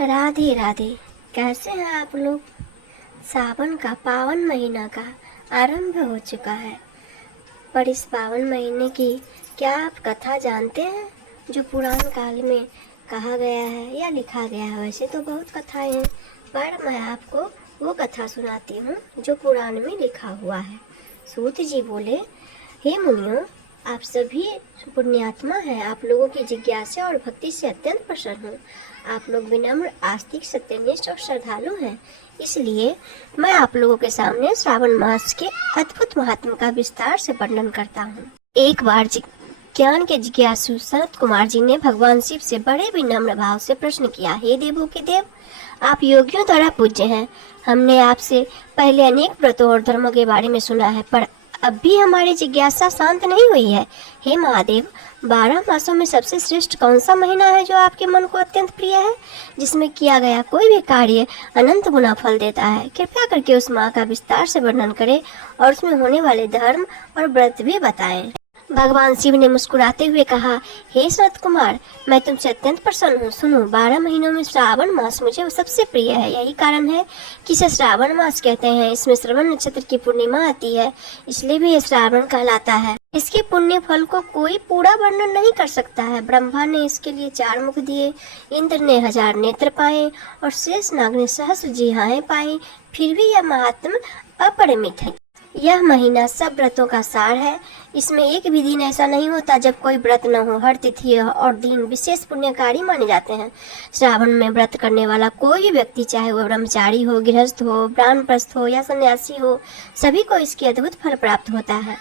राधे राधे। कैसे हैं आप लोग। सावन का पावन महीना का आरंभ हो चुका है, पर इस पावन महीने की क्या आप कथा जानते हैं जो पुराण काल में कहा गया है या लिखा गया है। वैसे तो बहुत कथाएं हैं, पर मैं आपको वो कथा सुनाती हूँ जो पुराण में लिखा हुआ है। सूत जी बोले, हे मुनियों, आप सभी पुण्यात्मा हैं। आप लोगों की जिज्ञासा और भक्ति से अत्यंत प्रसन्न हूँ। आप लोग विनम्र, आस्तिक, सत्यनिष्ठ और श्रद्धालु हैं। इसलिए मैं आप लोगों के सामने श्रावण मास के अद्भुत महात्म का विस्तार से वर्णन करता हूँ। एक बार ज्ञान के जिज्ञासु सनत कुमार जी ने भगवान शिव से बड़े विनम्र भाव से प्रश्न किया, हे देवों के देव, आप योगियों द्वारा पूज्य हैं। हमने आपसे पहले अनेक व्रतों और धर्मों के बारे में सुना है, पर अब भी हमारी जिज्ञासा शांत नहीं हुई है। हे महादेव, 12 मासों में सबसे श्रेष्ठ कौन सा महीना है जो आपके मन को अत्यंत प्रिय है, जिसमें किया गया कोई भी कार्य अनंत गुना फल देता है। कृपया करके उस माह का विस्तार से वर्णन करें और उसमें होने वाले धर्म और व्रत भी बताएं। भगवान शिव ने मुस्कुराते हुए कहा, हे सनत कुमार, मैं तुमसे अत्यंत प्रसन्न हूँ। सुनो, 12 महीनों में श्रावण मास मुझे सबसे प्रिय है। यही कारण है कि इसे श्रावण मास कहते हैं। इसमें श्रवण नक्षत्र की पूर्णिमा आती है, इसलिए भी ये श्रावण कहलाता है। इसके पुण्य फल को कोई पूरा वर्णन नहीं कर सकता है। ब्रह्मा ने इसके लिए 4 मुख दिए, इंद्र ने 1000 नेत्र पाए और शेष नाग ने सहस्र जिह्वाएं पाई। फिर भी यह महात्म अपरिमित है। यह महीना सब व्रतों का सार है। इसमें एक भी दिन ऐसा नहीं होता जब कोई व्रत न हो। हर तिथि और दिन विशेष पुण्यकारी माने जाते हैं। श्रावण में व्रत करने वाला कोई भी व्यक्ति, चाहे वह ब्रह्मचारी हो, गृहस्थ हो, ब्राह्मणप्रस्थ हो या सन्यासी हो, सभी को इसके अद्भुत फल प्राप्त होता है।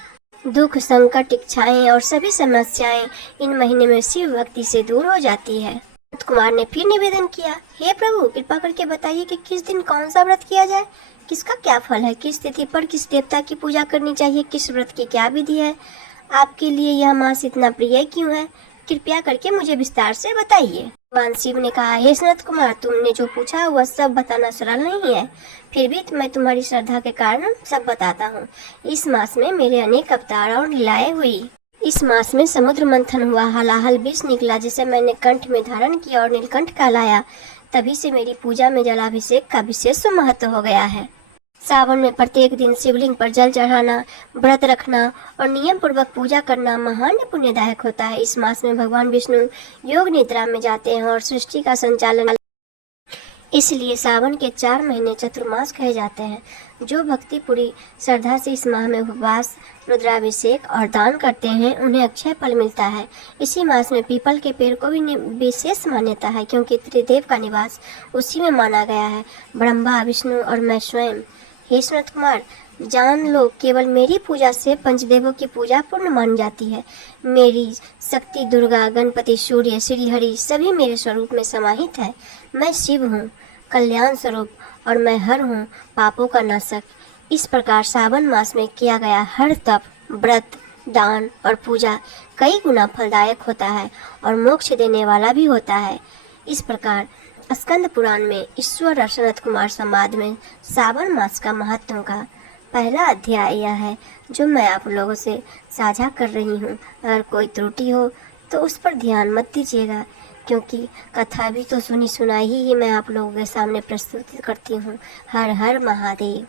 दुख, संकट, इच्छाएं और सभी समस्याएं इन महीने में शिव भक्ति से दूर हो जाती है। सनत कुमार ने फिर निवेदन किया, हे प्रभु, कृपा करके बताइए कि किस दिन कौन सा व्रत किया जाए, किसका क्या फल है, किस तिथि पर किस देवता की पूजा करनी चाहिए, किस व्रत की क्या विधि है। आपके लिए यह मास इतना प्रिय क्यों है, कृपया करके मुझे विस्तार से बताइए। भगवान शिव ने कहा, हे सनत कुमार, तुमने जो पूछा वह सब बताना सरल नहीं है, फिर भी मैं तुम्हारी श्रद्धा के कारण सब बताता हूँ। इस मास में मेरे अनेक अवतार और लीलाएं हुई। इस मास में समुद्र मंथन हुआ, हलाहल विष निकला जिसे मैंने कंठ में धारण किया और नीलकंठ कहलाया। तभी से मेरी पूजा में जलाभिषेक का विशेष महत्व हो गया है। सावन में प्रत्येक दिन शिवलिंग पर जल चढ़ाना, व्रत रखना और नियम पूर्वक पूजा करना महान पुण्यदायक होता है। इस मास में भगवान विष्णु योग निद्रा में जाते हैं और सृष्टि का संचालन, इसलिए सावन के 4 महीने चतुर्मास कहे जाते हैं। जो भक्ति पूरी श्रद्धा से इस माह में उपवास, रुद्राभिषेक और दान करते हैं, उन्हें अक्षय फल मिलता है। इसी मास में पीपल के पेड़ को भी विशेष मान्यता है, क्योंकि त्रिदेव का निवास उसी में माना गया है, ब्रह्मा, विष्णु और मैं स्वयं। हे सनत कुमार, जान लो, केवल मेरी पूजा से पंचदेवों की पूजा पूर्ण मानी जाती है। मेरी शक्ति दुर्गा, गणपति, सूर्य, श्रीहरि सभी मेरे स्वरूप में समाहित है। मैं शिव हूँ, कल्याण स्वरूप, और मैं हर हूँ, पापों का नाशक। इस प्रकार सावन मास में किया गया हर तप, व्रत, दान और पूजा कई गुना फलदायक होता है और मोक्ष देने वाला भी होता है। इस प्रकार स्कंद पुराण में ईश्वर और सनत कुमार संवाद में सावन मास का महत्व का पहला अध्याय यह है जो मैं आप लोगों से साझा कर रही हूँ। अगर कोई त्रुटि हो तो उस पर ध्यान मत दीजिएगा, क्योंकि कथा भी तो सुनी सुनाई ही मैं आप लोगों के सामने प्रस्तुत करती हूँ। हर हर महादेव।